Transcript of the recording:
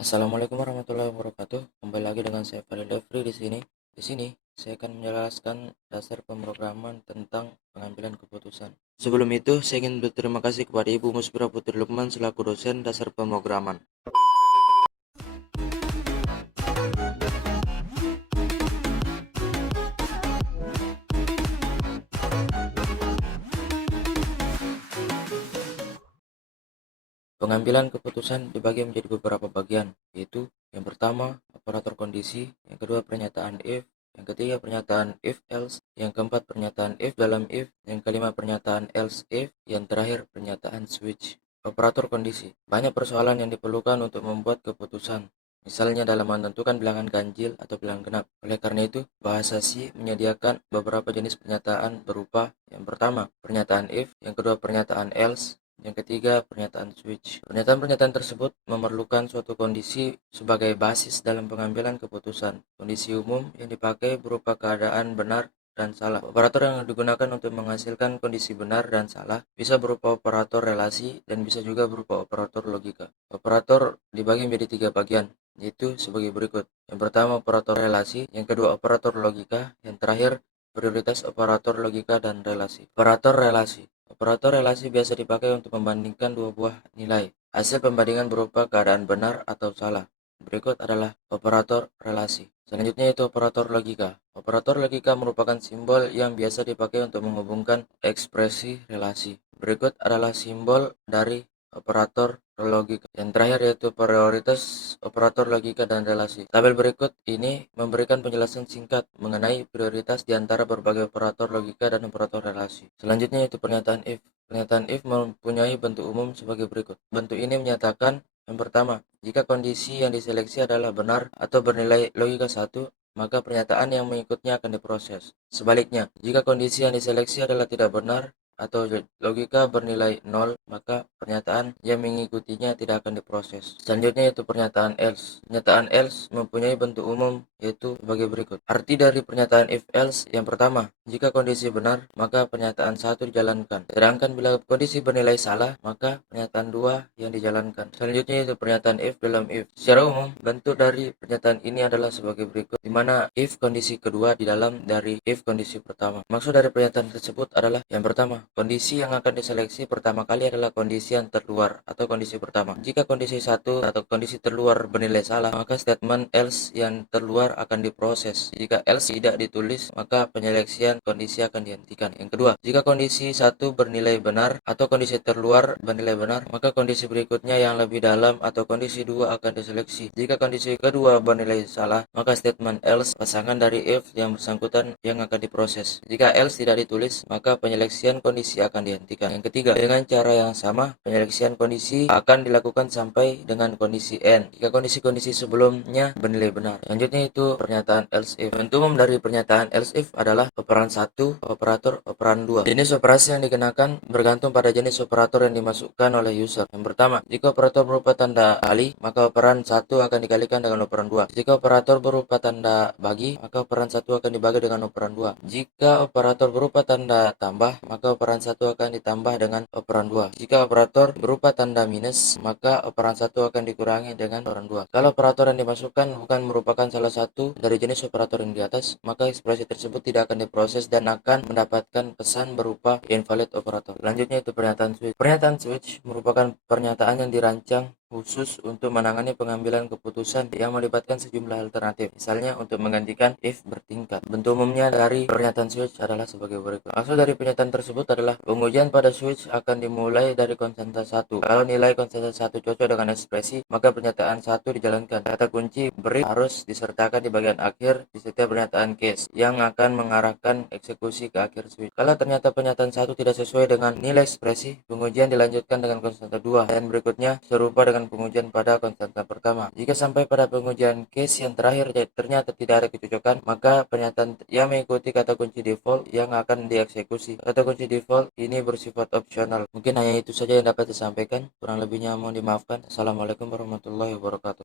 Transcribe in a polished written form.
Assalamualaikum warahmatullahi wabarakatuh. Kembali lagi dengan saya Fadil Devri di sini. Di sini saya akan menjelaskan dasar pemrograman tentang pengambilan keputusan. Sebelum itu, saya ingin berterima kasih kepada Ibu Musbira Putri Lukman selaku dosen dasar pemrograman. Pengambilan keputusan dibagi menjadi beberapa bagian, yaitu yang pertama, operator kondisi, yang kedua, pernyataan if, yang ketiga, pernyataan if else, yang keempat, pernyataan if dalam if, yang kelima, pernyataan else if, yang terakhir, pernyataan switch. Operator kondisi. Banyak persoalan yang diperlukan untuk membuat keputusan, misalnya dalam menentukan bilangan ganjil atau bilangan genap. Oleh karena itu, bahasa C menyediakan beberapa jenis pernyataan berupa yang pertama, pernyataan if, yang kedua, pernyataan else, yang ketiga, pernyataan switch. Pernyataan-pernyataan tersebut memerlukan suatu kondisi sebagai basis dalam pengambilan keputusan. Kondisi umum yang dipakai berupa keadaan benar dan salah. Operator yang digunakan untuk menghasilkan kondisi benar dan salah bisa berupa operator relasi dan bisa juga berupa operator logika. Operator dibagi menjadi tiga bagian, yaitu sebagai berikut. Yang pertama, operator relasi, yang kedua, operator logika, yang terakhir, prioritas operator logika dan relasi. Operator relasi. Operator relasi biasa dipakai untuk membandingkan dua buah nilai. Hasil pembandingan berupa keadaan benar atau salah. Berikut adalah operator relasi. Selanjutnya yaitu operator logika. Operator logika merupakan simbol yang biasa dipakai untuk menghubungkan ekspresi relasi. Berikut adalah simbol dari operator logika. Yang terakhir yaitu prioritas operator logika dan relasi. Tabel berikut ini memberikan penjelasan singkat mengenai prioritas di antara berbagai operator logika dan operator relasi. Selanjutnya yaitu pernyataan if. Pernyataan if mempunyai bentuk umum sebagai berikut. Bentuk ini menyatakan yang pertama, jika kondisi yang diseleksi adalah benar atau bernilai logika 1, maka pernyataan yang mengikutnya akan diproses. Sebaliknya, jika kondisi yang diseleksi adalah tidak benar atau logika bernilai 0, maka pernyataan yang mengikutinya tidak akan diproses. Selanjutnya yaitu pernyataan else. Pernyataan else mempunyai bentuk umum yaitu sebagai berikut. Arti dari pernyataan if else yang pertama, jika kondisi benar, maka pernyataan 1 dijalankan. Sedangkan bila kondisi bernilai salah, maka pernyataan 2 yang dijalankan. Selanjutnya yaitu pernyataan if dalam if. Secara umum, bentuk dari pernyataan ini adalah sebagai berikut, di mana if kondisi kedua di dalam dari if kondisi pertama. Maksud dari pernyataan tersebut adalah yang pertama, kondisi yang akan diseleksi pertama kali adalah kondisi yang terluar atau kondisi pertama. Jika kondisi 1 atau kondisi terluar bernilai salah, maka statement else yang terluar akan diproses. Jika else tidak ditulis, maka penyeleksian kondisi akan dihentikan. Yang kedua, jika kondisi 1 bernilai benar atau kondisi terluar bernilai benar, maka kondisi berikutnya yang lebih dalam atau kondisi 2 akan diseleksi. Jika kondisi kedua bernilai salah, maka statement else pasangan dari if yang bersangkutan yang akan diproses. Jika else tidak ditulis, maka penyeleksian kondisi akan dihentikan. Yang ketiga, dengan cara yang sama, penyeleksian kondisi akan dilakukan sampai dengan kondisi n, jika kondisi-kondisi sebelumnya bernilai benar. Selanjutnya itu pernyataan else if. Bentuk umum dari pernyataan else if adalah operan 1, operator, operan 2. Jenis operasi yang dikenakan bergantung pada jenis operator yang dimasukkan oleh user. Yang pertama, jika operator berupa tanda kali, maka operan 1 akan dikalikan dengan operan 2. Jika operator berupa tanda bagi, maka operan 1 akan dibagi dengan operan 2. Jika operator berupa tanda tambah, maka operan 1 akan ditambah dengan operan 2. Jika operator berupa tanda minus, maka operan 1 akan dikurangi dengan operan 2. Kalau operator yang dimasukkan bukan merupakan salah satu dari jenis operator yang di atas, maka ekspresi tersebut tidak akan diproses dan akan mendapatkan pesan berupa invalid operator. Selanjutnya itu pernyataan switch. Pernyataan switch merupakan pernyataan yang dirancang khusus untuk menangani pengambilan keputusan yang melibatkan sejumlah alternatif, misalnya untuk menggantikan if bertingkat. Bentuk umumnya dari pernyataan switch adalah sebagai berikut. Maksud dari pernyataan tersebut adalah pengujian pada switch akan dimulai dari konstanta 1. Kalau nilai konstanta 1 cocok dengan ekspresi, maka pernyataan 1 dijalankan. Kata kunci break harus disertakan di bagian akhir di setiap pernyataan case yang akan mengarahkan eksekusi ke akhir switch. Kalau ternyata pernyataan 1 tidak sesuai dengan nilai ekspresi, pengujian dilanjutkan dengan konstanta 2 dan berikutnya serupa dengan pengujian pada konstanta pertama. Jika sampai pada pengujian case yang terakhir ternyata tidak ada kecocokan, maka pernyataan yang mengikuti kata kunci default yang akan dieksekusi. Kata kunci default ini bersifat opsional. Mungkin hanya itu saja yang dapat disampaikan. Kurang lebihnya mohon dimaafkan. Assalamualaikum warahmatullahi wabarakatuh.